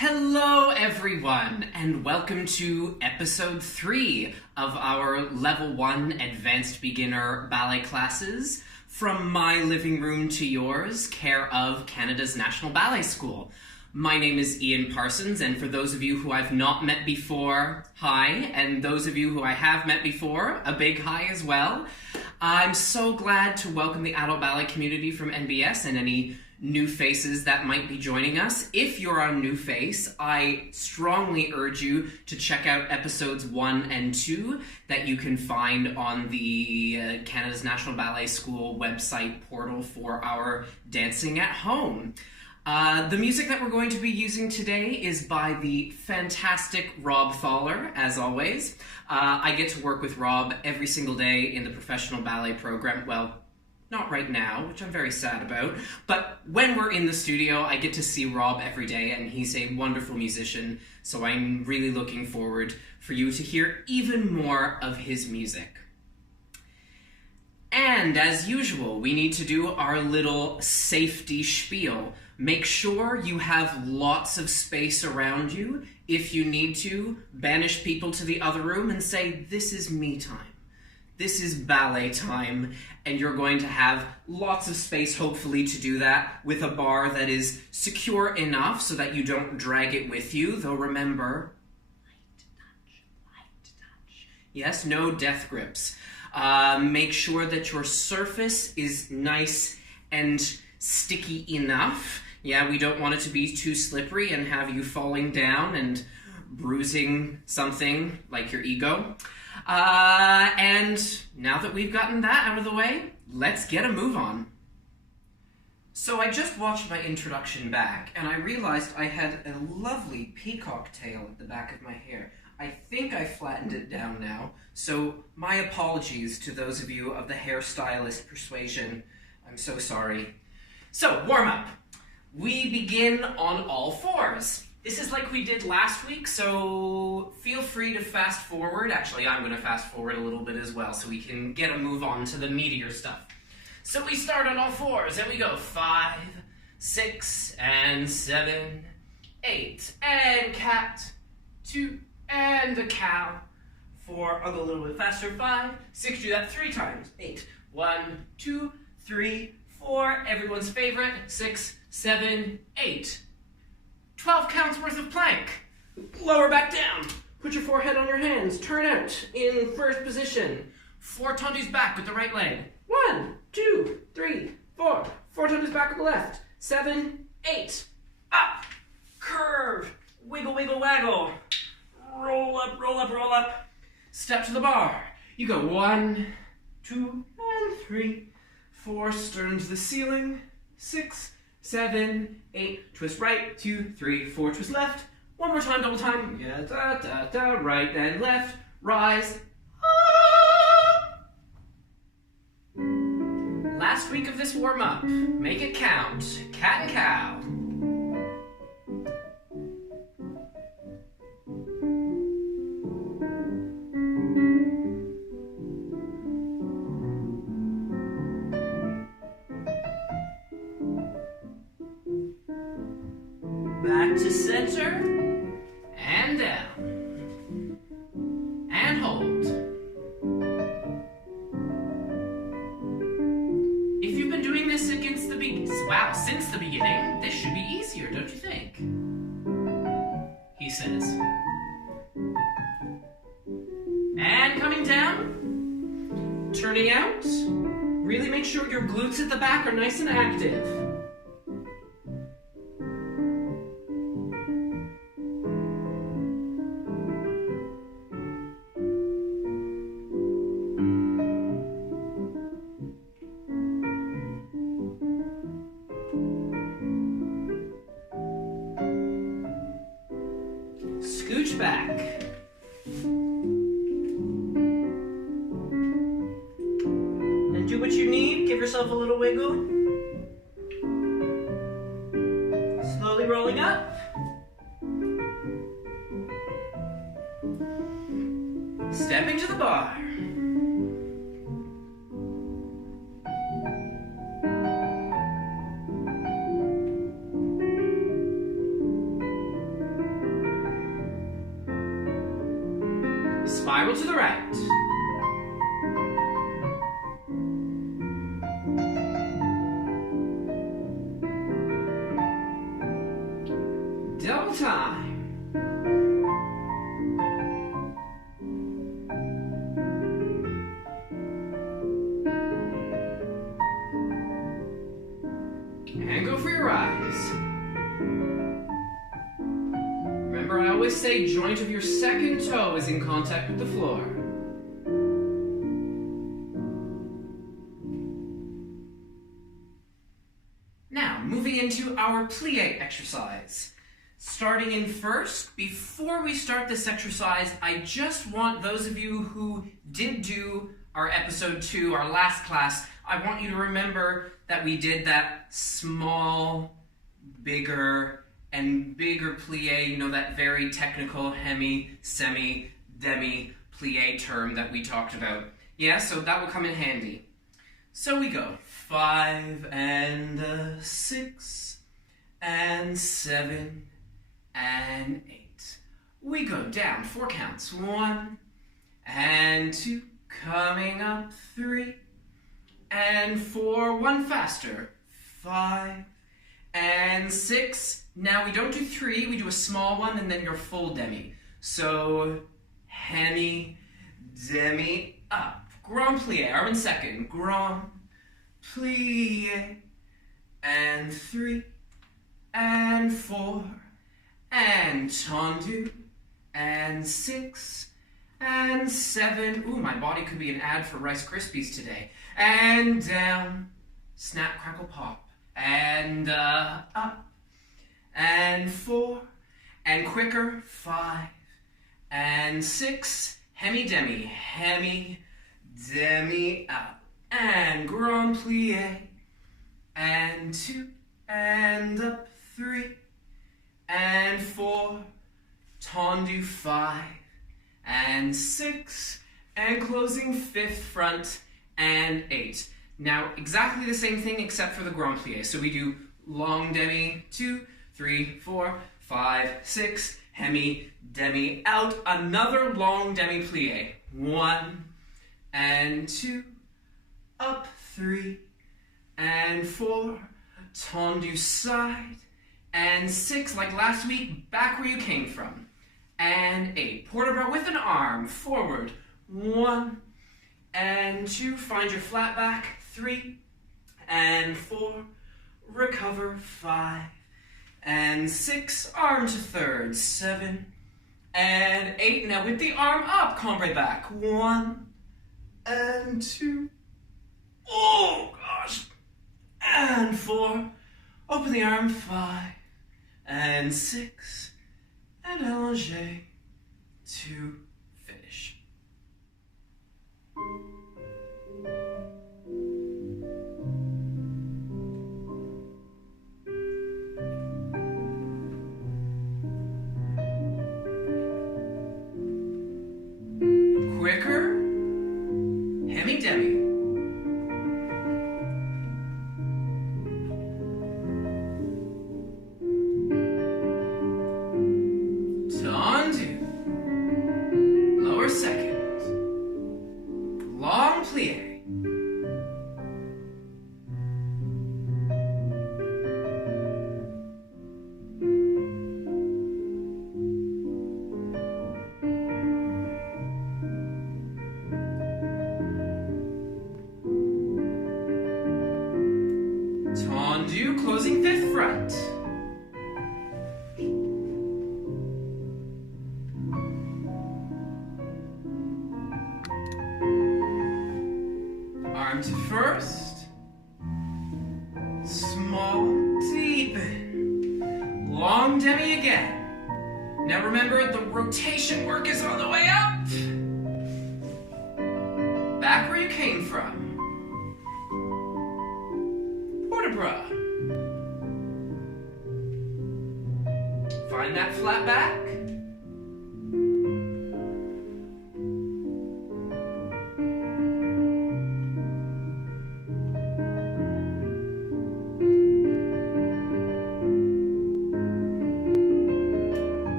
Hello everyone, and welcome to episode 3 of our level 1 advanced beginner ballet classes from my living room to yours, care of Canada's National Ballet School. My name is Ian Parsons, and for those of you who I've not met before, hi, and those of you who I have met before, a big hi as well. I'm so glad to welcome the adult ballet community from NBS and any new faces that might be joining us. If you're a new face, I strongly urge you to check out episodes 1 and 2 that you can find on the Canada's National Ballet School website portal for our Dancing at Home. The music that we're going to be using today is by the fantastic Rob Thaler, as always. I get to work with Rob every single day in the professional ballet program. Well, not right now, which I'm very sad about, but when we're in the studio, I get to see Rob every day, and he's a wonderful musician, so I'm really looking forward for you to hear even more of his music. And as usual, we need to do our little safety spiel. Make sure you have lots of space around you. If you need to, banish people to the other room and say, "This is me time. This is ballet time," and you're going to have lots of space, hopefully, to do that with a bar that is secure enough so that you don't drag it with you, though remember, light touch. Yes, no death grips. Make sure that your surface is nice and sticky enough. Yeah, we don't want it to be too slippery and have you falling down and bruising something like your ego. And now that we've gotten that out of the way, let's get a move on. So I just watched my introduction back, and I realized I had a lovely peacock tail at the back of my hair. I think I flattened it down now, so my apologies to those of you of the hairstylist persuasion. I'm so sorry. So, warm up. We begin on all fours. This is like we did last week, so feel free to fast forward. Actually, I'm going to fast forward a little bit as well so we can get a move on to the meatier stuff. So we start on all fours, and we go 5, 6, and 7, 8, and cat, 2, and a cow. 4, I'll go a little bit faster, 5, 6, do that 3 times, 8, 1, 2, 3, 4, everyone's favorite, 6, 7, 8. 12 counts worth of plank. Lower back down. Put your forehead on your hands. Turn out in first position. 4 tendus back with the right leg. 1, 2, 3, 4. 4 tendus back with the left. 7, 8. Up. Curve. Wiggle, wiggle, waggle. Roll up, roll up, roll up. Step to the bar. You go 1, 2, and 3. 4, sternum to the ceiling. 6, 7, 8, twist right, 2, 3, 4, twist left. One more time, double time. Yeah, da, da, da, right and left, rise. Ah! Last week of this warm-up, make it count. Cat and cow. Back to center, and down, and hold. If you've been doing this since the beginning, this should be easier, don't you think? He says. And coming down, turning out. Really make sure your glutes at the back are nice and active. Scooch back. And do what you need. Give yourself a little wiggle. Slowly rolling up. Stepping to the bar. Spiral to the right. Double time. And go for your eyes. Remember, I always say joint of your second toe is in contact with the floor. Now, moving into our plie exercise. Starting in first, before we start this exercise, I just want those of you who didn't do our episode 2, our last class, I want you to remember that we did that small, bigger, and bigger plie, you know, that very technical hemi, semi, demi plie term that we talked about. Yeah, so that will come in handy. So we go 5 and 6 and 7 and 8. We go down 4 counts. 1 and 2, coming up 3 and 4, 1 faster, 5 and 6. Now we don't do 3, we do a small one and then your full demi. So hemi, demi, up. Grand plie, arm in second, grand plie, and 3 and 4 and tendu, and 6 and 7. Ooh, my body could be an ad for Rice Krispies today. And down, snap, crackle, pop, and up, and 4, and quicker, 5, and 6, hemi, demi, up, and grand plie, and 2, and up, 3, and 4, tendu, 5, and 6, and closing 5th front, and 8. Now, exactly the same thing except for the grand plie. So we do long demi, 2, 3, 4, 5, 6, hemi, demi, out, another long demi plie. 1 and 2, up, 3 and 4, tendu side, and 6, like last week, back where you came from, and 8. Port de bras with an arm, forward, 1 and 2, find your flat back, 3 and 4, recover, 5 and 6, arm to third, 7 and 8. Now with the arm up, cambre back, 1 and 2, oh gosh, and 4, open the arm, 5 and 6, and allongé to finish. Quicker, hemi-demi. Tendu. Lower second. Long plie. Tendu, closing 5th front. Arm to first. Small, deepen. Long demi again. Now remember, the rotation work is on the way up. Back where you came from. Port de bras. Find that flat back.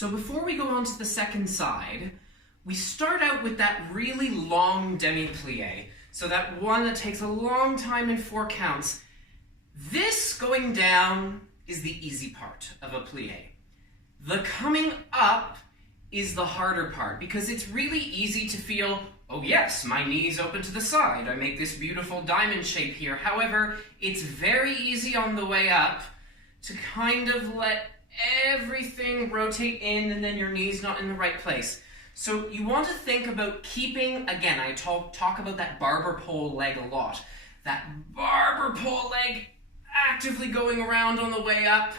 So before we go on to the second side, we start out with that really long demi-plie. So that one that takes a long time in 4 counts. This going down is the easy part of a plie. The coming up is the harder part because it's really easy to feel, oh yes, my knee's open to the side. I make this beautiful diamond shape here. However, it's very easy on the way up to kind of let everything rotate in and then your knee's not in the right place. So you want to think about keeping, again, I talk about that barber pole leg a lot. That barber pole leg actively going around on the way up.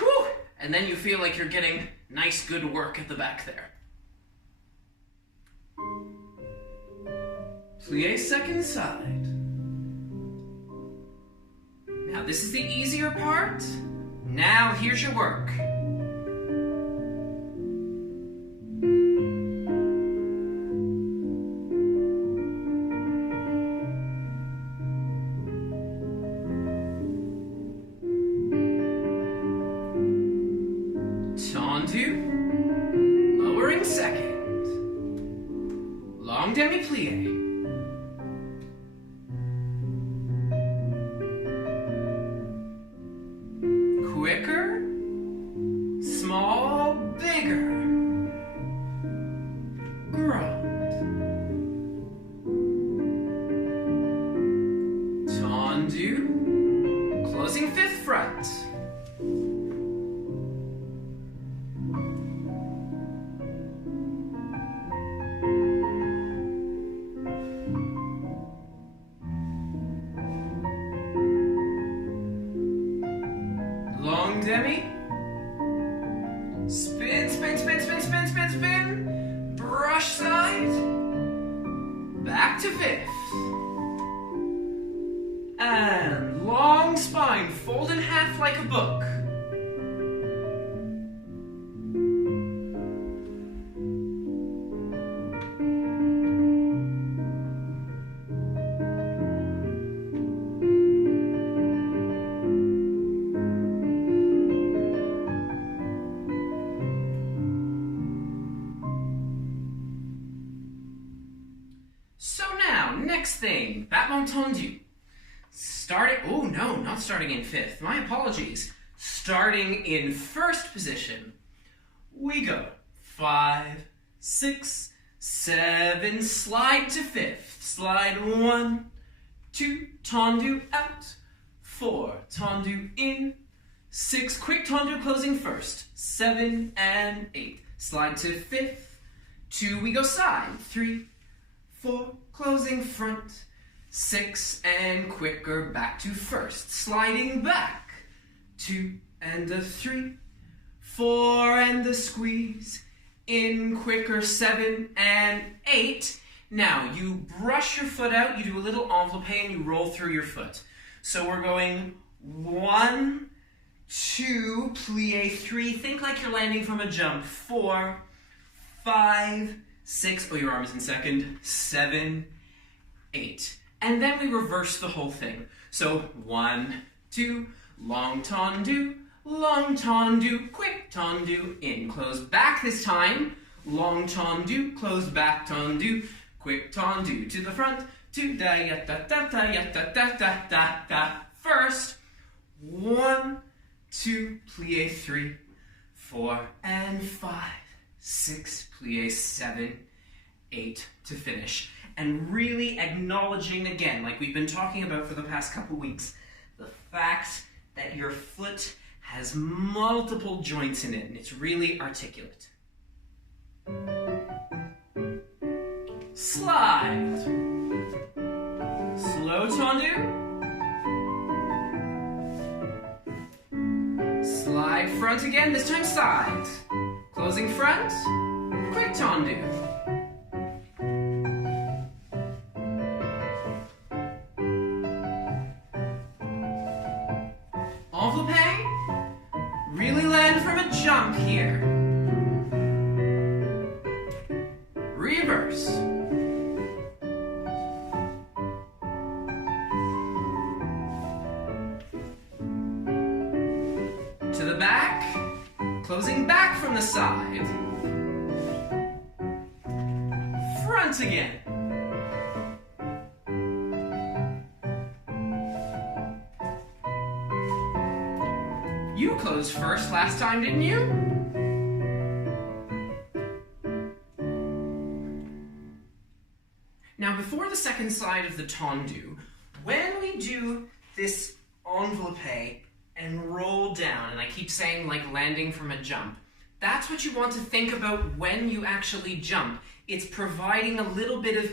Woo! And then you feel like you're getting nice, good work at the back there. Plie second side. Now this is the easier part. Now here's your work. Tendu, lowering second, long demi-plie, quicker, small, bigger, grand, tendu, closing 5th front. Long demi, spin, spin, spin, spin, spin, spin, spin, brush side, back to 5th, and long spine, fold in half like a book. So now, next thing, battement tendu. Oh no, not starting in 5th. My apologies. Starting in 1st position. We go 5, 6, 7, slide to 5th. Slide 1, 2, tendu out. 4, tendu in. 6, quick tendu closing 1st. 7 and 8. Slide to 5th. 2, we go side. 3, 4, closing front, 6, and quicker back to 1st, sliding back, 2 and a 3, 4 and a squeeze, in quicker, 7 and 8. Now you brush your foot out, you do a little enveloppe and you roll through your foot. So we're going 1, 2, plie 3, think like you're landing from a jump, 4, 5, 6, oh your arm is in second, 7, 8. And then we reverse the whole thing. So 1, 2, long tendu, quick tendu, in, close back this time, long tendu, close back tendu, quick tendu, to the front, to da ya da da da ya da da da da da. First, 1, 2, plie 3, 4 and 5, 6, plie 7, 8 to finish. And really acknowledging again, like we've been talking about for the past couple weeks, the fact that your foot has multiple joints in it and it's really articulate. Slide. Slow tendu. Slide front again, this time side. Closing front, quick tendu. Enveloppe, really land from a jump here. Reverse. To the back, Closing back from the side. Front again. You closed first last time, didn't you? Now, before the second side of the tendu, when we do this enveloppe and roll down, and I keep saying like landing from a jump, that's what you want to think about when you actually jump. It's providing a little bit of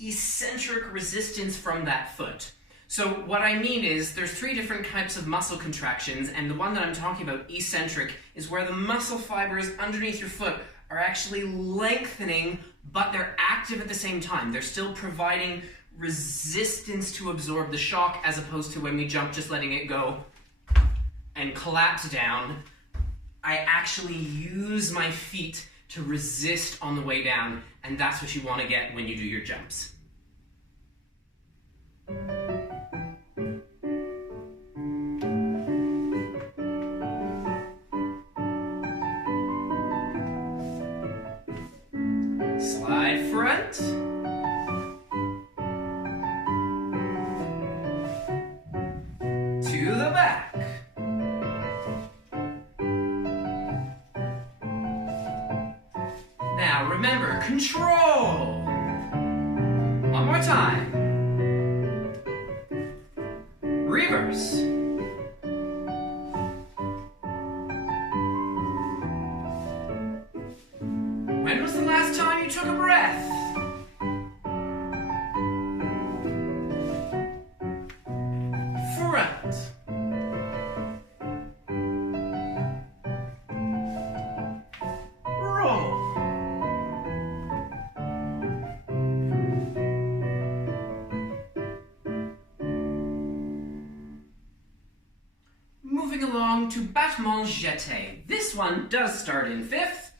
eccentric resistance from that foot. So what I mean is there's three different types of muscle contractions, and the one that I'm talking about, eccentric, is where the muscle fibers underneath your foot are actually lengthening, but they're active at the same time. They're still providing resistance to absorb the shock, as opposed to when we jump just letting it go and collapse down. I actually use my feet to resist on the way down, and that's what you want to get when you do your jumps. Slide front. To the back. Now remember, control. One more time. Reverse. When was the last time you took a breath? Front. Roll. Moving along to battement jeté. This one does start in fifth.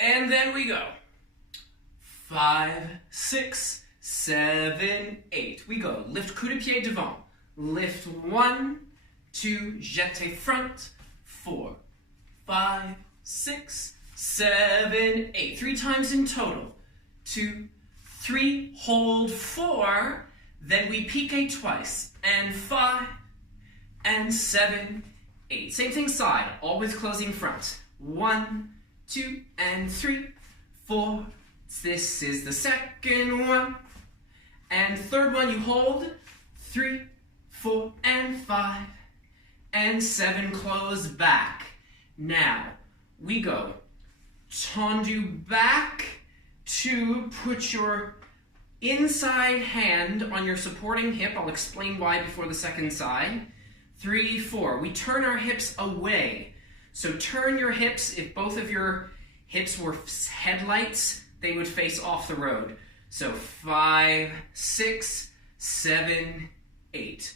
And then we go. 5, 6, 7, 8. We go. Lift coup de pied devant. Lift 1, 2, jeté front. 4, 5, 6, 7, 8. 3 times in total. 2, 3, hold 4. Then we pique twice. And 5, and 7, 8. Same thing side. Always closing front. 1, 2, and 3, 4. This is the second one. And third one you hold. 3, 4, and 5, and 7. Close back. Now, we go tendu back to put your inside hand on your supporting hip. I'll explain why before the second side. 3, 4. We turn our hips away. So turn your hips. If both of your hips were headlights, they would face off the road. So 5, 6, 7, 8.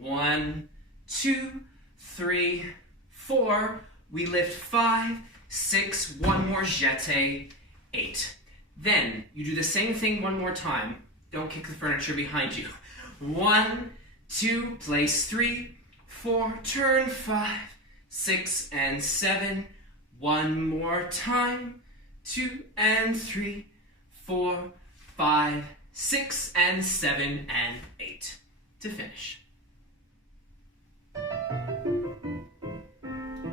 1, 2, 3, 4. We lift 5, 6, one more jeté, 8. Then you do the same thing one more time. Don't kick the furniture behind you. 1, 2, place 3, 4, turn 5, 6, and 7. One more time. 2 and 3, 4, 5, 6, and 7, and 8. To finish.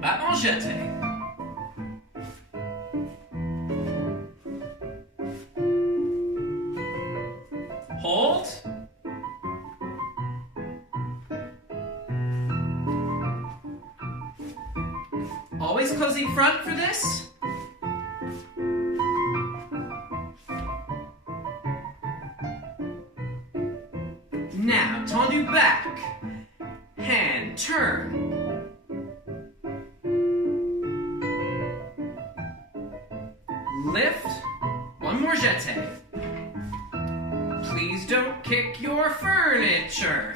Battement jeté. Hold. Always closing front for this. Now, tendu back. Hand, turn. Lift. One more jeté. Please don't kick your furniture.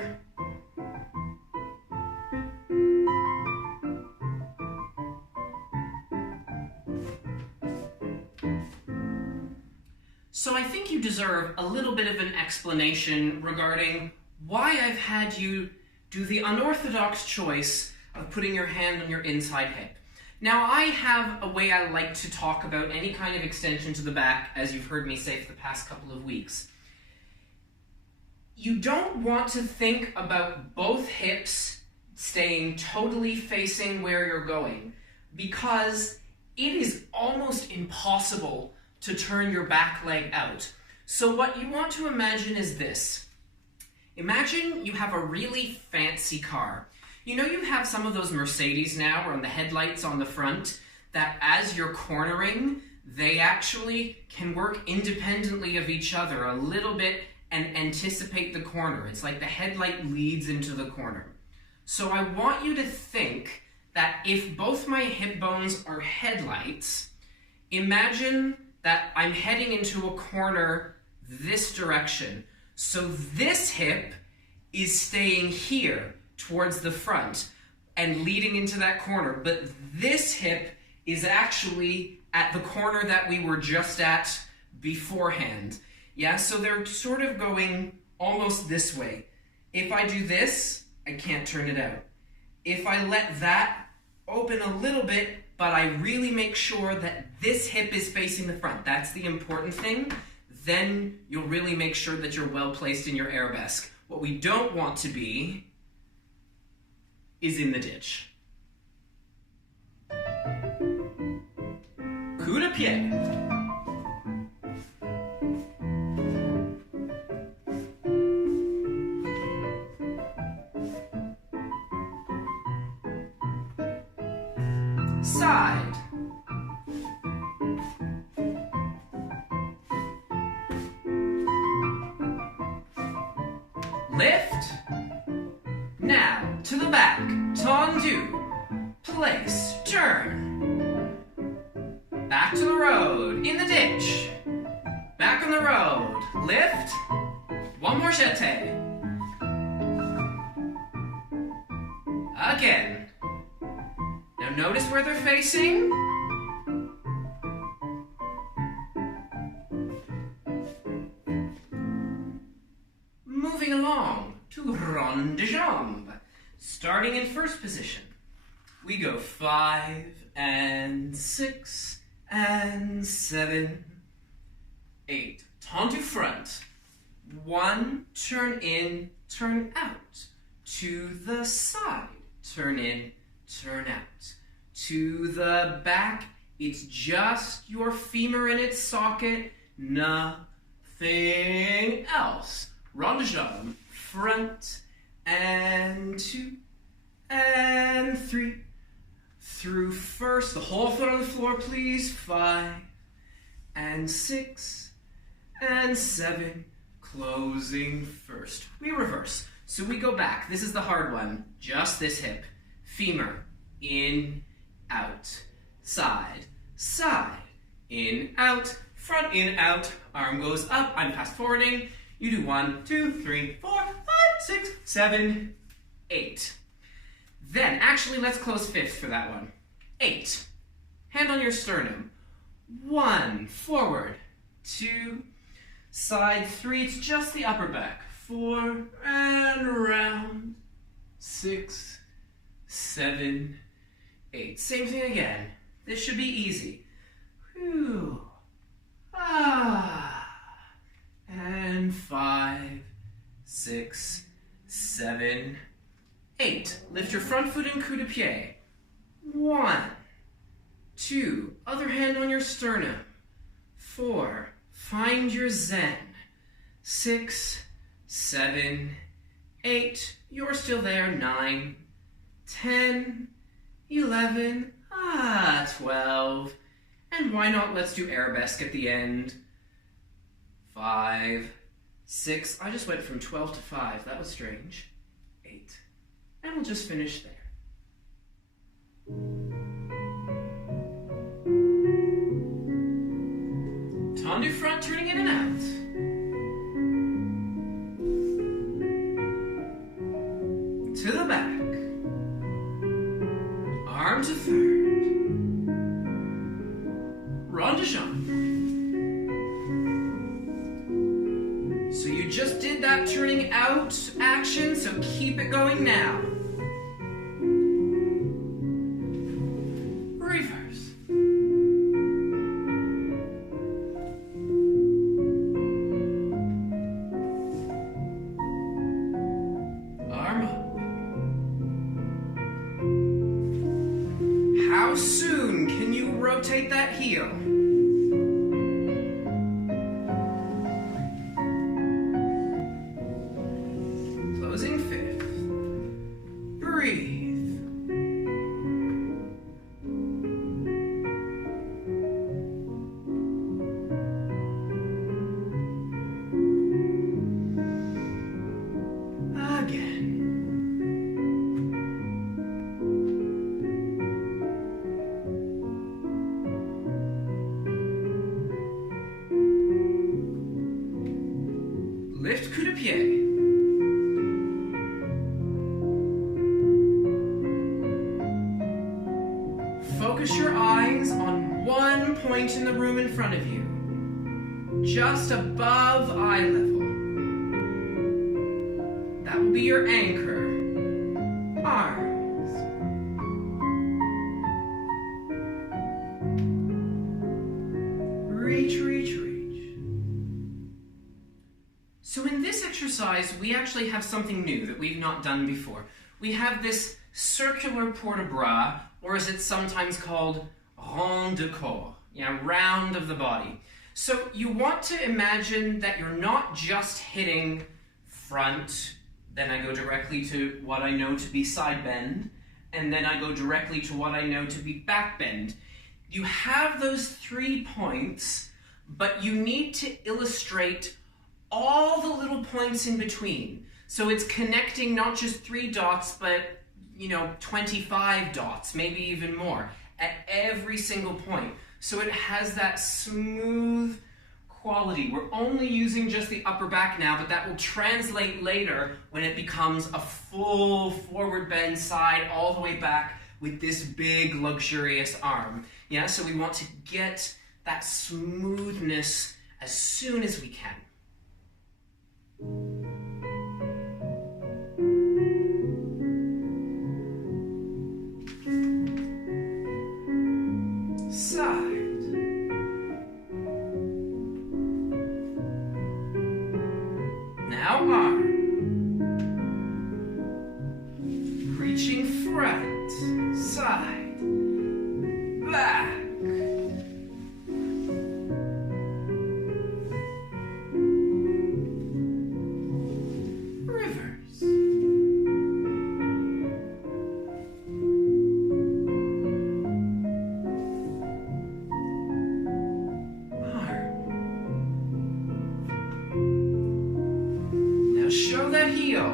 So I think you deserve a little bit of an explanation regarding why I've had you do the unorthodox choice of putting your hand on your inside hip. Now, I have a way I like to talk about any kind of extension to the back, as you've heard me say for the past couple of weeks. You don't want to think about both hips staying totally facing where you're going, because it is almost impossible to turn your back leg out. So what you want to imagine is this. Imagine you have a really fancy car. You know, you have some of those Mercedes now where on the headlights on the front, that as you're cornering, they actually can work independently of each other a little bit and anticipate the corner. It's like the headlight leads into the corner. So I want you to think that if both my hip bones are headlights, imagine that I'm heading into a corner this direction. So this hip is staying here towards the front and leading into that corner, but this hip is actually at the corner that we were just at beforehand. Yeah, so they're sort of going almost this way. If I do this, I can't turn it out. If I let that open a little bit, but I really make sure that this hip is facing the front, that's the important thing, then you'll really make sure that you're well placed in your arabesque. What we don't want to be is in the ditch. Coup de pied. Side. Lift. Now, to the back. Tendu. Place. Turn. Back to the road. In the ditch. Back on the road. Lift. One more jeté. Again. Now notice where they're facing. Moving along to rond de jambe. Starting in first position. We go 5 and 6 and 7, 8. Tendu front. 1, turn in, turn out. To the side. Turn in, turn out. To the back, it's just your femur in its socket, nothing else. Rond de jambe, front, and 2, and 3. Through first, the whole foot on the floor, please. 5, and 6, and 7. Closing first. We reverse. So we go back. This is the hard one. Just this hip. Femur, in, out, side, side, in, out, front, in, out, arm goes up, I'm fast forwarding, you do 1, 2, 3, 4, 5, 6, 7, 8. Then, actually, let's close fifth for that one. 8, hand on your sternum, 1, forward, 2, side, 3, it's just the upper back, 4, and around, 6, 7, 8. Same thing again. This should be easy. Whew. Ah. And 5, 6, 7, 8. Lift your front foot in coup de pied. 1, 2. Other hand on your sternum. 4. Find your zen. 6, 7, 8. You're still there. 9, 10, 11, 12. And why not let's do arabesque at the end. 5, 6. I just went from 12 to 5. That was strange. 8. And we'll just finish there. Tendu front, turning in and out. To the back. Arm to third. Rond de jambe. So you just did that turning out action, so keep it going now. How soon can you rotate that heel? Closing fifth. Breathe. Lift coup de pied. Focus your eyes on one point in the room in front of you, just above eye level. That will be your anchor. Arms. Reach, reach, reach. So in this exercise, we actually have something new that we've not done before. We have this circular port-de-bras, or as it's sometimes called, rond de corps, round of the body. So you want to imagine that you're not just hitting front, then I go directly to what I know to be side bend, and then I go directly to what I know to be back bend. You have those 3 points, but you need to illustrate all the little points in between. So it's connecting not just 3 dots, but 25 dots, maybe even more, at every single point. So it has that smooth quality. We're only using just the upper back now, but that will translate later when it becomes a full forward bend side all the way back with this big luxurious arm. Yeah, so we want to get that smoothness as soon as we can. Side. Now arm. Reaching front, side, back. Show that heel.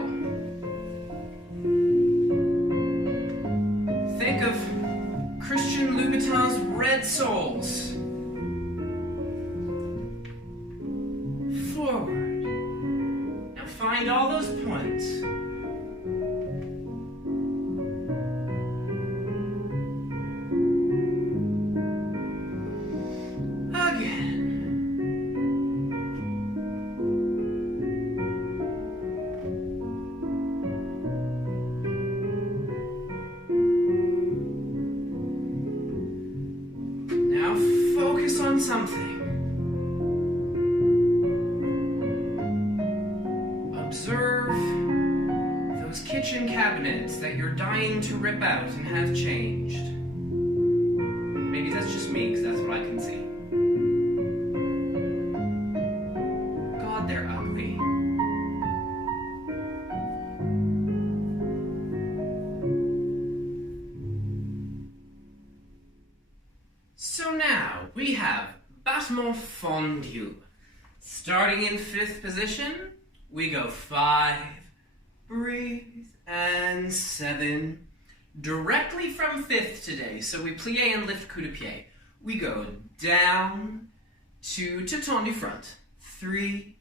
Think of Christian Louboutin's red soles. Forward. Now find all those points. Again. Focus on something. Observe those kitchen cabinets that you're dying to rip out and have changed. Maybe that's just me, because that's what I can see. God, they're ugly. So now we have battement fondu. Starting in 5th position, we go 5, breathe, and 7. Directly from 5th today, so we plie and lift coup de pied. We go down to tendu front. 3,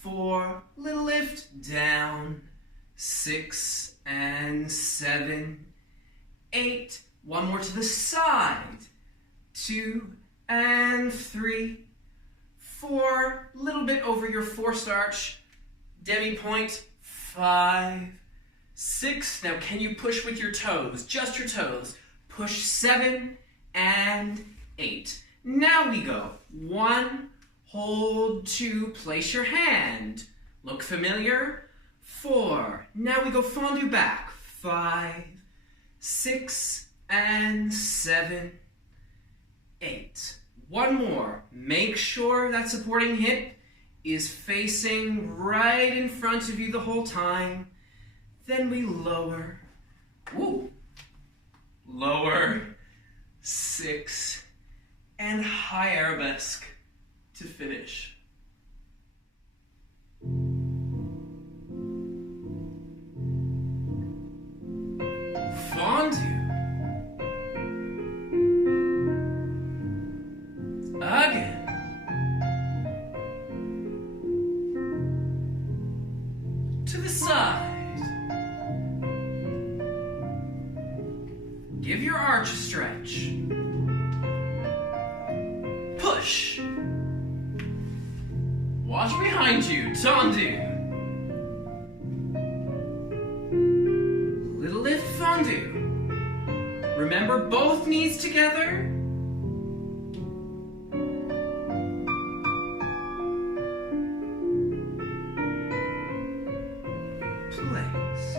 4, little lift, down, 6 and 7, 8. One more to the side. 2 and 3, 4, little bit over your forced arch, demi point, 5, 6. Now can you push with your toes, just your toes? Push 7 and 8. Now we go 1, hold 2, place your hand. Look familiar? 4. Now we go fondu back, 5, 6 and 7, 8. One more. Make sure that supporting hip is facing right in front of you the whole time. Then we lower. Woo. Lower. 6. And high arabesque to finish. Fondue. Again. To the side. Give your arch a stretch. Push. Watch behind you. Tendu. Little lift fondue. Remember both knees together. Place.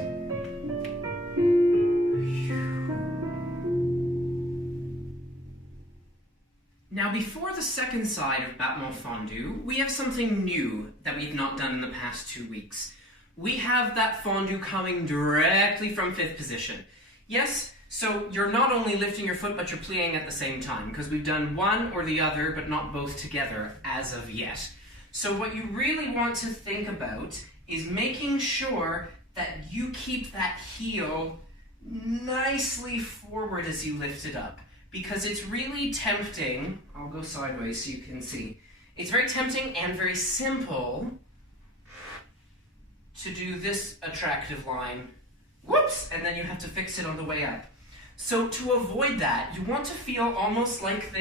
Now before the second side of battement fondue, we have something new that we've not done in the past 2 weeks. We have that fondue coming directly from fifth position. Yes, so you're not only lifting your foot, but you're playing at the same time, because we've done one or the other, but not both together as of yet. So what you really want to think about is making sure that you keep that heel nicely forward as you lift it up. Because it's really tempting, I'll go sideways so you can see. It's very tempting and very simple to do this attractive line, whoops, and then you have to fix it on the way up. So to avoid that, you want to feel almost like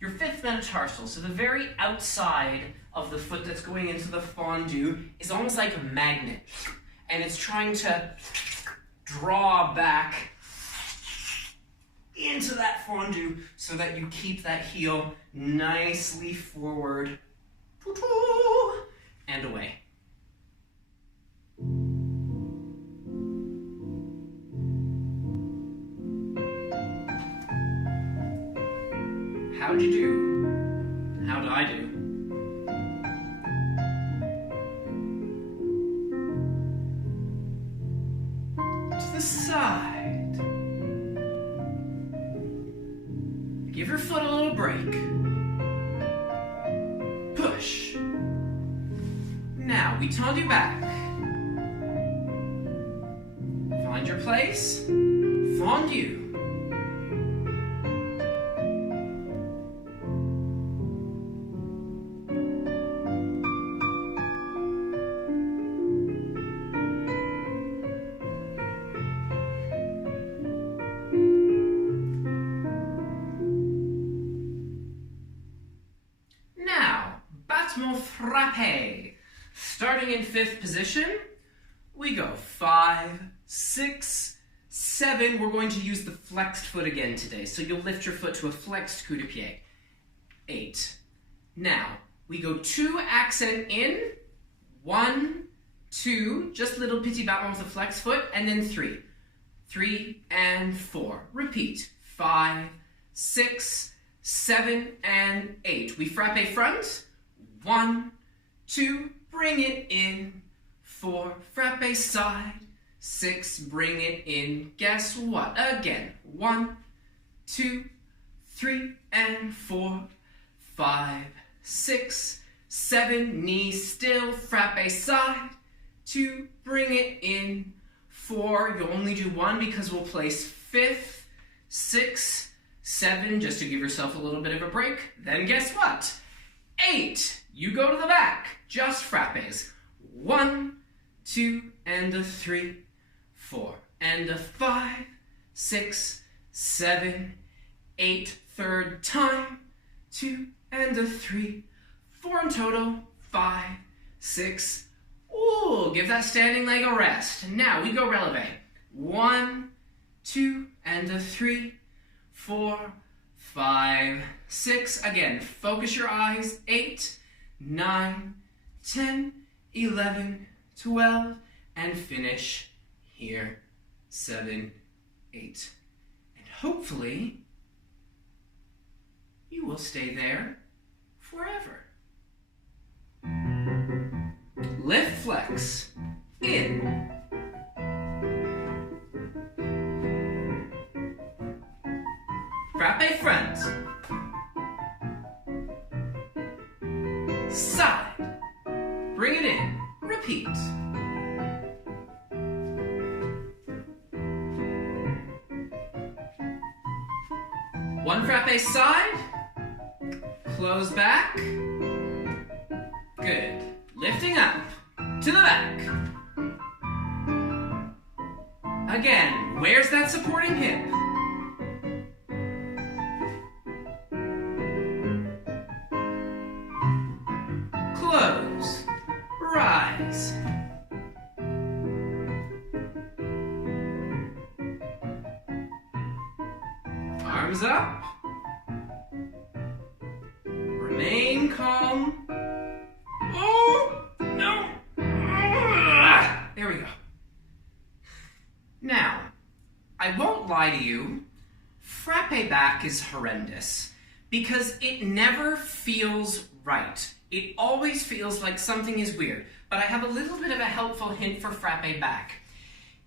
your fifth metatarsal, so the very outside of the foot that's going into the fondue is almost like a magnet, and it's trying to draw back into that fondue so that you keep that heel nicely forward and away. How'd you do? How'd I do? To the side. Give your foot a little break. Push. Now, we tendu back. Find your place. Fondue. Frappe. Starting in fifth position, we go 5, 6, 7. We're going to use the flexed foot again today. So you'll lift your foot to a flexed coup de pied. 8. Now, we go 2 accent in, 1, 2, just little petit battement with the flexed foot, and then 3. 3 and 4. Repeat. 5, 6, 7, and 8. We frappe front. 1, 2, bring it in. 4, frappe side. 6, bring it in. Guess what? Again. 1, 2, 3, and 4. 5, 6, 7, knee still. Frappe side. 2, bring it in. 4, you'll only do 1 because we'll place 5th. 6, 7, just to give yourself a little bit of a break. Then guess what? 8, you go to the back, just frappes. 1, 2, and a 3, 4, and a 5, 6, 7, 8, third time, 2, and a 3, 4 in total, 5, 6, ooh, give that standing leg a rest. Now we go releve. 1, 2, and a 3, 4, 5, 6, again, focus your eyes, 8, 9, 10, 11, 12, and finish here, 7, 8, and hopefully you will stay there forever. Lift, flex, in. Frappe front. Side. Bring it in. Repeat. One frappe side. Close back. Good. Lifting up. To the back. Again, where's that supporting hip? Close. Rise. Arms up. Remain calm. Oh, no. There we go. Now, I won't lie to you, frappe back is horrendous because it never feels right. It always feels like something is weird, but I have a little bit of a helpful hint for frappe back.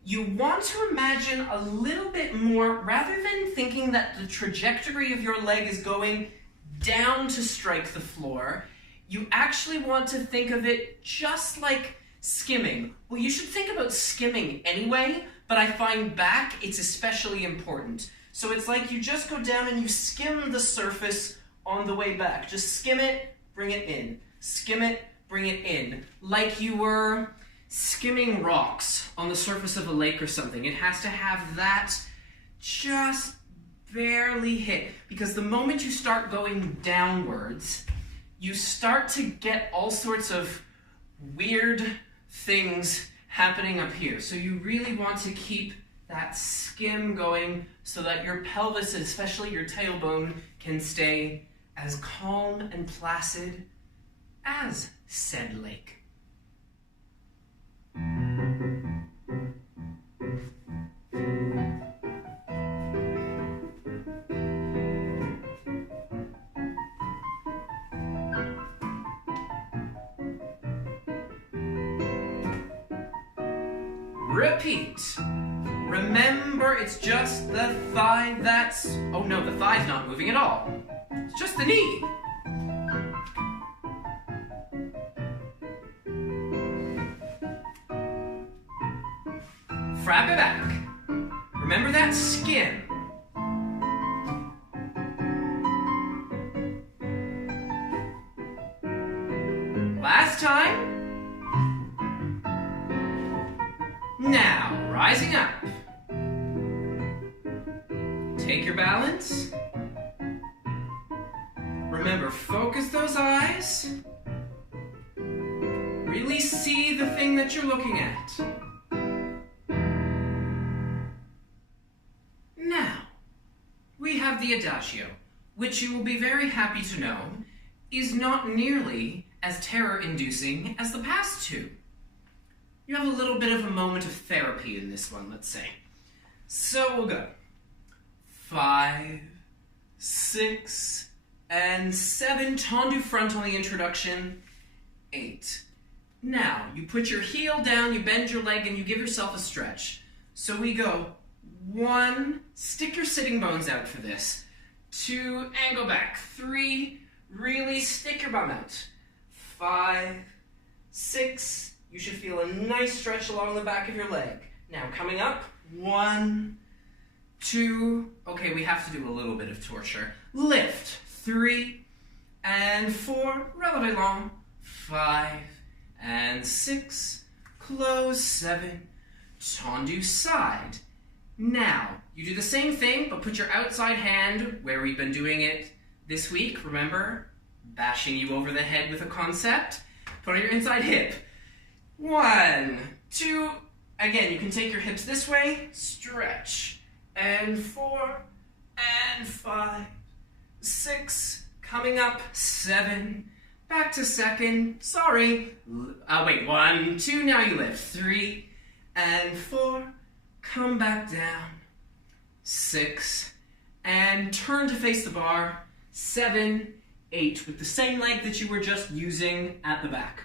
You want to imagine a little bit more, rather than thinking that the trajectory of your leg is going down to strike the floor, you actually want to think of it just like skimming. Well, you should think about skimming anyway, but I find back it's especially important. So it's like you just go down and you skim the surface on the way back. Just skim it, bring it in. Skim it, bring it in. Like you were skimming rocks on the surface of a lake or something. It has to have that just barely hit. Because the moment you start going downwards, you start to get all sorts of weird things happening up here. So you really want to keep that skim going so that your pelvis, especially your tailbone, can stay as calm and placid as said lake. Repeat. Remember, it's just the thigh that's... Oh no, the thigh's not moving at all. It's just the knee. Frappe it back. Remember that skim. Last time. Now, rising up. Take your balance. Remember, focus those eyes. Really see the thing that you're looking at. Now, we have the Adagio, which you will be very happy to know is not nearly as terror-inducing as the past two. You have a little bit of a moment of therapy in this one, let's say. So we'll go 5, 6, and 7. Tendu front on the introduction. 8. Now, you put your heel down, you bend your leg, and you give yourself a stretch. So we go 1, stick your sitting bones out for this. 2, and go back. 3, really stick your bum out. 5, 6, you should feel a nice stretch along the back of your leg. Now, coming up, 1, 2, okay, we have to do a little bit of torture. Lift, 3, and 4, releve long, 5, and 6, close, 7, tendu side. Now, you do the same thing, but put your outside hand where we've been doing it this week, remember? Bashing you over the head with a concept. Put on your inside hip. 1, 2, again, you can take your hips this way, stretch, and 4, and 5, 6, coming up, 7, back to second, sorry, wait, 1, 2, now you lift, 3, and 4, come back down, 6, and turn to face the bar. 7, 8, with the same leg that you were just using at the back.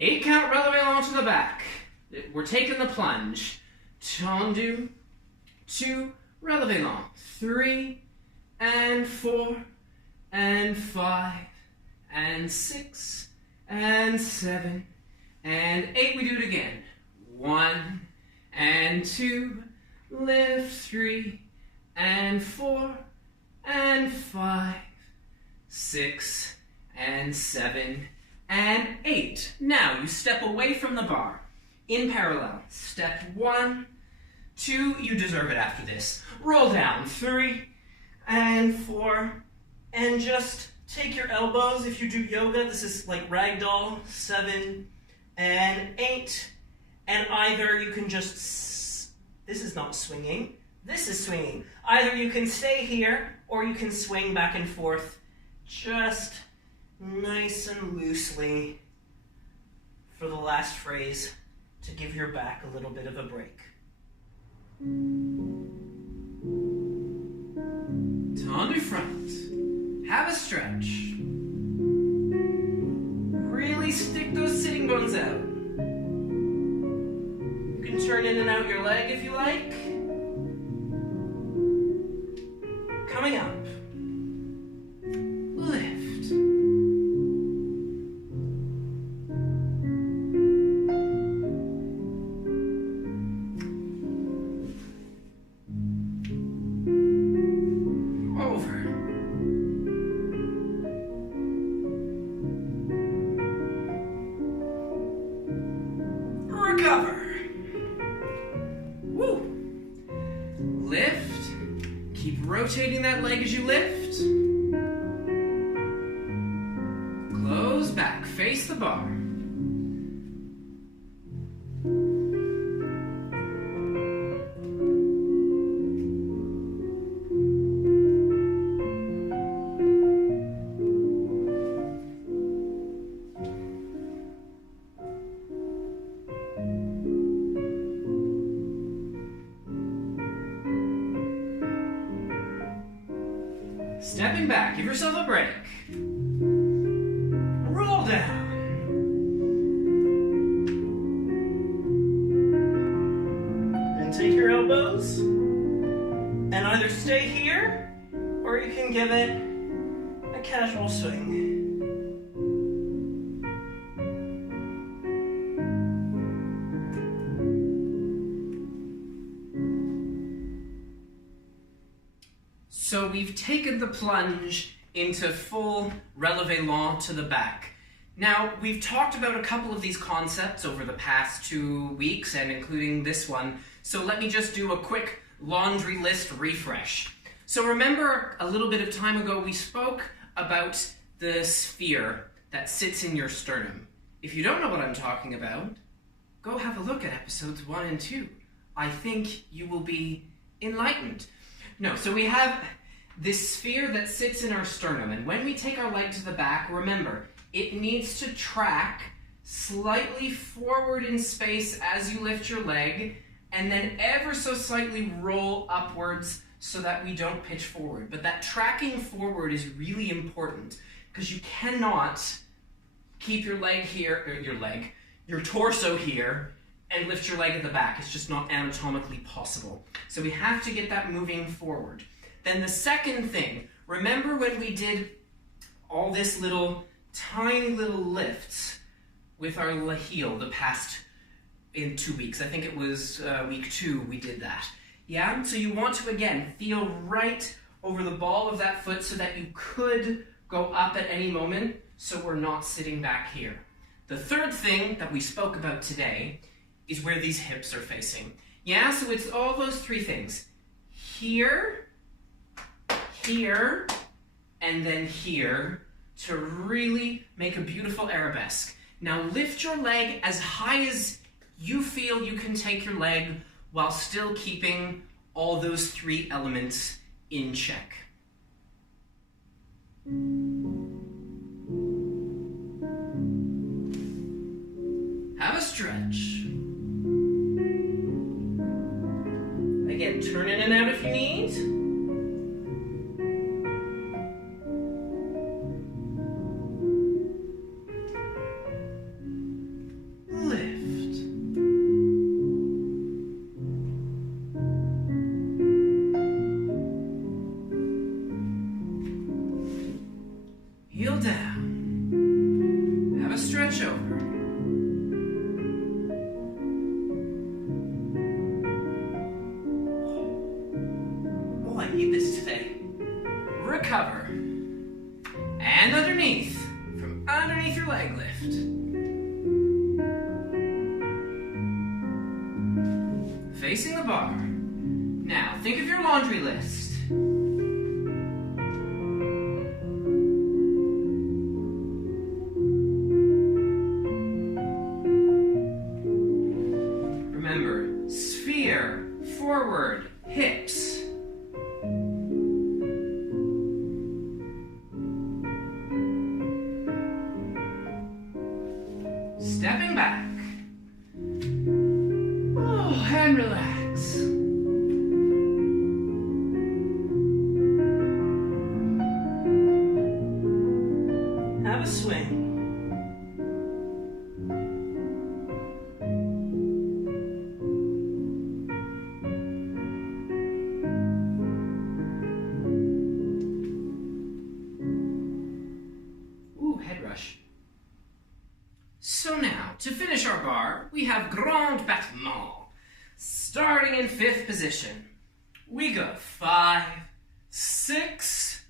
8 count releve long to the back. We're taking the plunge. Tendu, 2, releve long. 3, and 4, and 5, and 6, and 7, and 8. We do it again. 1, and 2, lift 3, and 4, and 5, 6, and 7, and 8. Now you step away from the bar in parallel. Step 1, 2, you deserve it after this. Roll down 3, and 4, and just take your elbows. If you do yoga, this is like ragdoll. 7, and 8, and either you can just, this is not swinging, this is swinging. Either you can stay here, or you can swing back and forth, just nice and loosely for the last phrase to give your back a little bit of a break. Tendu front. Have a stretch. Really stick those sitting bones out. You can turn in and out your leg if you like. Coming up. Lift. Over. Recover. Woo. Lift. Keep rotating that leg as you lift. Close back. Face the bar. Stepping back, give yourself a break. Roll down. And take your elbows and either stay here or you can give it a casual swing. So we've taken the plunge into full releve long to the back. Now, we've talked about a couple of these concepts over the past 2 weeks, and including this one, so let me just do a quick laundry list refresh. So remember, a little bit of time ago, we spoke about the sphere that sits in your sternum. If you don't know what I'm talking about, go have a look at episodes 1 and 2. I think you will be enlightened. No, so we have this sphere that sits in our sternum, and when we take our leg to the back, remember, it needs to track slightly forward in space as you lift your leg, and then ever so slightly roll upwards so that we don't pitch forward. But that tracking forward is really important, because you cannot keep your leg here, or your torso here, and lift your leg at the back. It's just not anatomically possible. So we have to get that moving forward. Then the second thing, remember when we did all this tiny little lifts with our heel the past in 2 weeks? I think it was week 2 we did that. Yeah, so you want to again feel right over the ball of that foot so that you could go up at any moment, so we're not sitting back here. The third thing that we spoke about today is where these hips are facing. Yeah, so it's all those 3 things. Here, here, and then here, to really make a beautiful arabesque. Now lift your leg as high as you feel you can take your leg while still keeping all those 3 elements in check. Have a stretch. Again, turn in and out if you need. recover. And underneath, from underneath your leg lift. Facing the bar. Now, think of your laundry list. Remember, sphere, forward, hips. Stepping back. Oh, and relax. Have a swing. Ooh, head rush. So now, to finish our bar, we have grand battement. Starting in 5th position. We go 5, 6,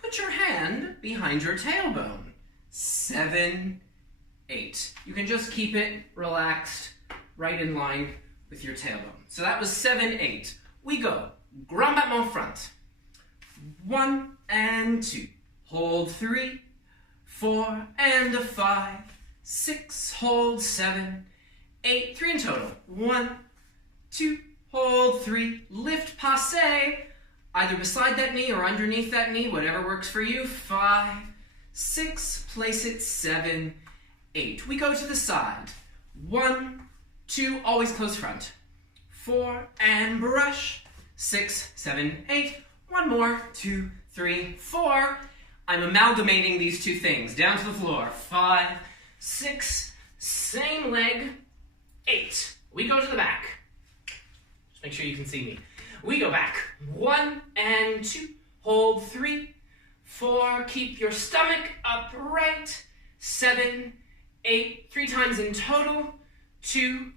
put your hand behind your tailbone. 7, 8. You can just keep it relaxed, right in line with your tailbone. So that was 7, 8. We go grand battement front. 1 and 2. Hold 3, 4 and a 5. 6, hold 7, 8, 3 in total. 1, 2, hold 3, lift passe, either beside that knee or underneath that knee, whatever works for you. 5, 6, place it, 7, 8. We go to the side. 1, 2, always close front. 4, and brush. 6, 7, 8. One more, 2, 3, 4. I'm amalgamating these two things. Down to the floor. 5, 6, same leg, 8. We go to the back. Just make sure you can see me. We go back. 1 and 2. Hold 3, 4. Keep your stomach upright. 7, 8. 3 times in total. 2,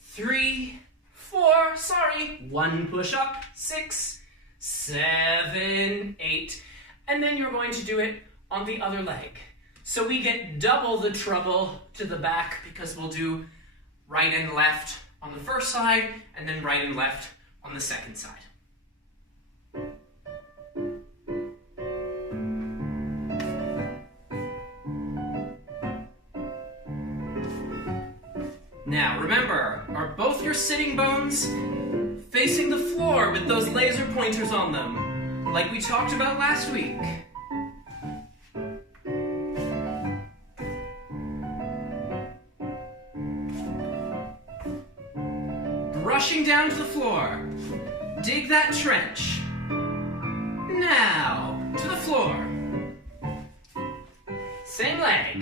3, 4. Sorry. 1 push up. 6, 7, 8. And then you're going to do it on the other leg. So we get double the trouble to the back because we'll do right and left on the first side and then right and left on the second side. Now remember, are both your sitting bones facing the floor with those laser pointers on them, like we talked about last week? Brushing down to the floor. Dig that trench. Now, to the floor. Same leg.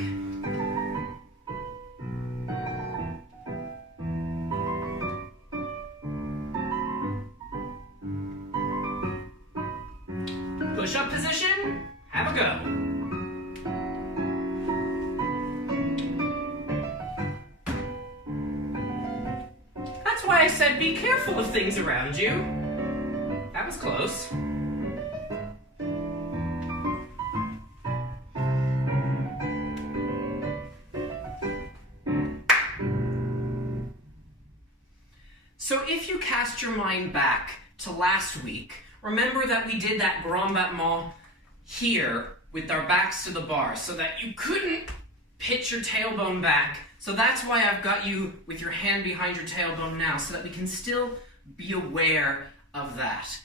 Push-up position. Have a go. That's why I said be careful of things around you. That was close. So if you cast your mind back to last week, remember that we did that grand battement here with our backs to the bar so that you couldn't pitch your tailbone back. So that's why I've got you with your hand behind your tailbone now, so that we can still be aware of that.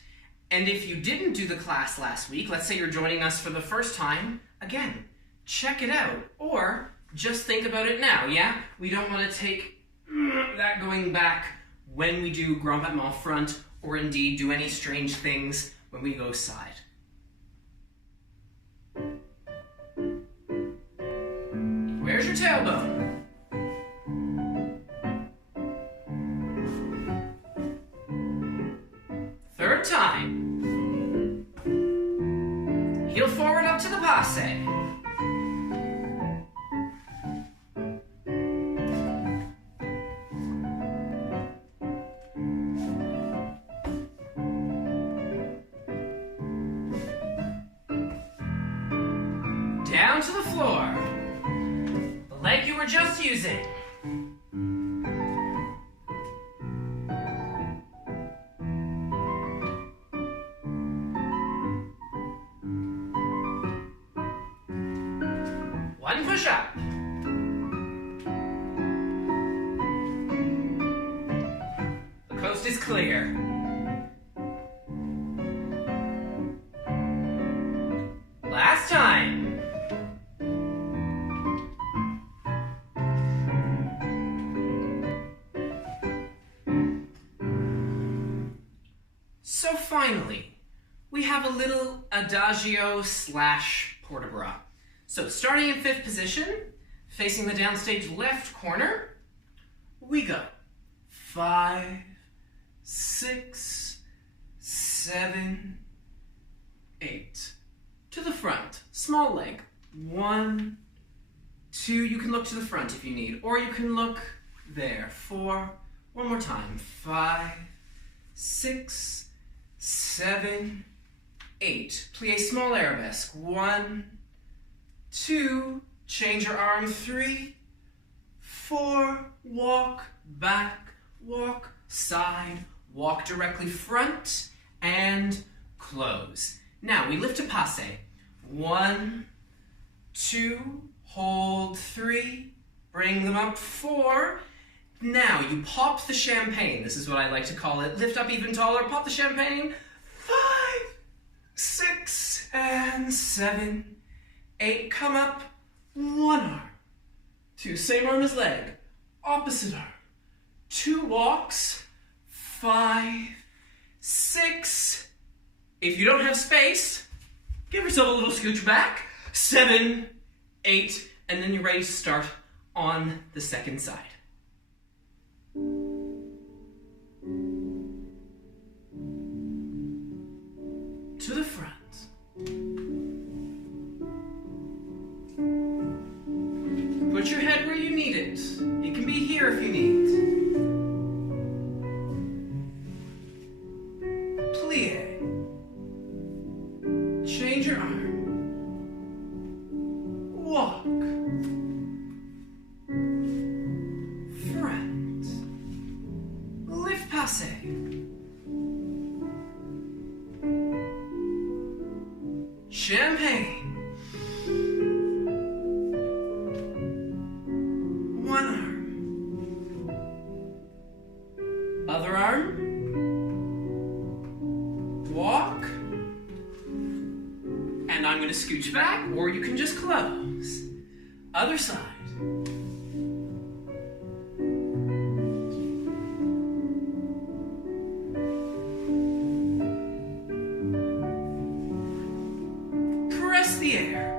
And if you didn't do the class last week, let's say you're joining us for the first time, again, check it out. Or just think about it now, yeah? We don't want to take that going back when we do grand battement front, or indeed do any strange things when we go side. Where's your tailbone? Third time. Heel forward up to the passe. down to the floor. The leg you were just using. One push-up. The coast is clear. Last time. So finally, we have a little adagio / port de bras. So starting in 5th position, facing the downstage left corner, we go 5, 6, 7, 8. To the front, small leg. 1, 2, you can look to the front if you need, or you can look there. 4, one more time. 5, 6, 7, 8. Plie small arabesque. 1, 2, change your arm. 3, 4, walk back, walk side, walk directly front, and close. Now we lift to passe. 1, 2, hold. 3, bring them up. 4. Now you pop the champagne. This is what I like to call it. Lift up even taller, pop the champagne. 5, 6, and 7, 8. Come up. 1 arm. 2, same arm as leg. Opposite arm. 2 walks. 5, 6. If you don't have space, give yourself a little scooch back. 7, 8, and then you're ready to start on the second side. To the front. Put your head where you need it. It can be here if you need. Plie. Change your arm. Walk. Front. Lift passe. Champagne. 1 arm. Other arm. Walk. And I'm going to scooch back, or you can just close. Other side. Press the air.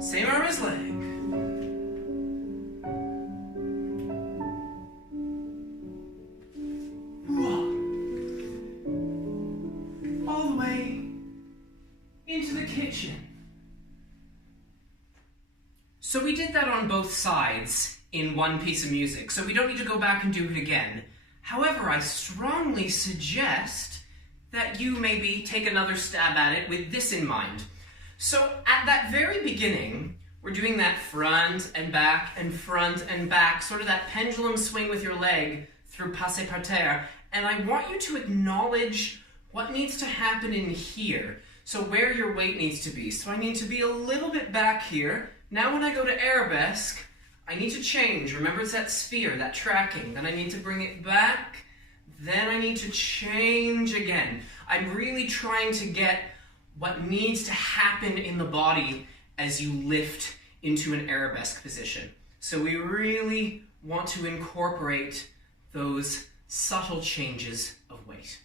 Same arm as leg. Walk. All the way into the kitchen. So we did that on both sides in one piece of music, so we don't need to go back and do it again. However, I strongly suggest that you maybe take another stab at it with this in mind. So at that very beginning, we're doing that front and back and front and back, sort of that pendulum swing with your leg through passe par terre. And I want you to acknowledge what needs to happen in here. So where your weight needs to be. So I need to be a little bit back here. Now when I go to arabesque, I need to change. Remember, it's that sphere, that tracking. Then I need to bring it back. Then I need to change again. I'm really trying to get what needs to happen in the body as you lift into an arabesque position. So we really want to incorporate those subtle changes of weight.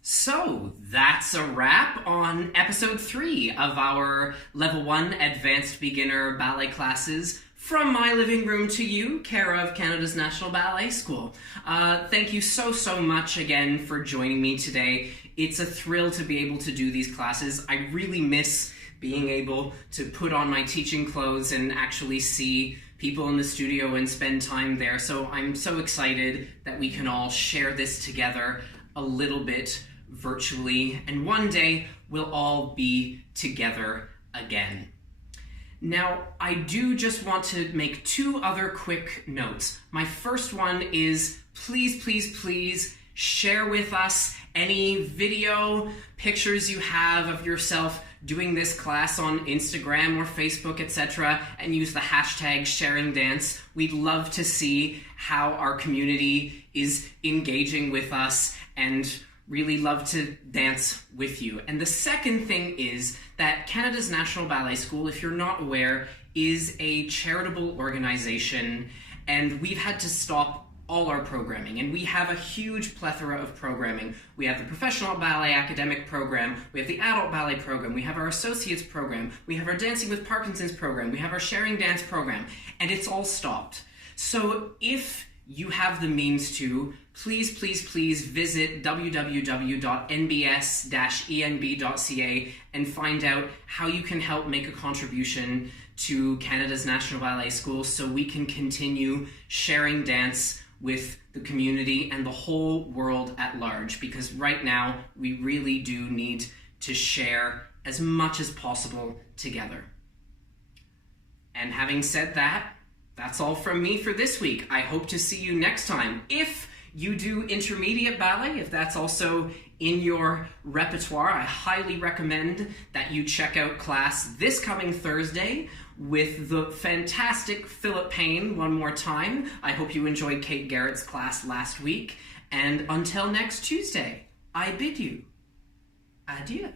So that's a wrap on episode 3 of our Level 1 Advanced Beginner Ballet classes From my living room to you, care of Canada's National Ballet School. Thank you so much again for joining me today. It's a thrill to be able to do these classes. I really miss being able to put on my teaching clothes and actually see people in the studio and spend time there. So I'm so excited that we can all share this together a little bit virtually, and one day we'll all be together again. Now, I do just want to make two other quick notes. My first one is please share with us any video, pictures you have of yourself doing this class on Instagram or Facebook, etc., and use the hashtag #SharingDance. We'd love to see how our community is engaging with us and really love to dance with you. And the second thing is that Canada's National Ballet School, if you're not aware, is a charitable organization, and we've had to stop all our programming, and we have a huge plethora of programming. We have the Professional Ballet Academic Program, we have the Adult Ballet Program, we have our Associates Program, we have our Dancing with Parkinson's Program, we have our Sharing Dance Program, and it's all stopped. So if you have the means to, please visit www.nbs-enb.ca and find out how you can help make a contribution to Canada's National Ballet School so we can continue sharing dance with the community and the whole world at large, because right now we really do need to share as much as possible together. And having said that, that's all from me for this week. I hope to see you next time. If you do intermediate ballet, if that's also in your repertoire, I highly recommend that you check out class this coming Thursday with the fantastic Philip Payne one more time. I hope you enjoyed Kate Garrett's class last week. And until next Tuesday, I bid you adieu.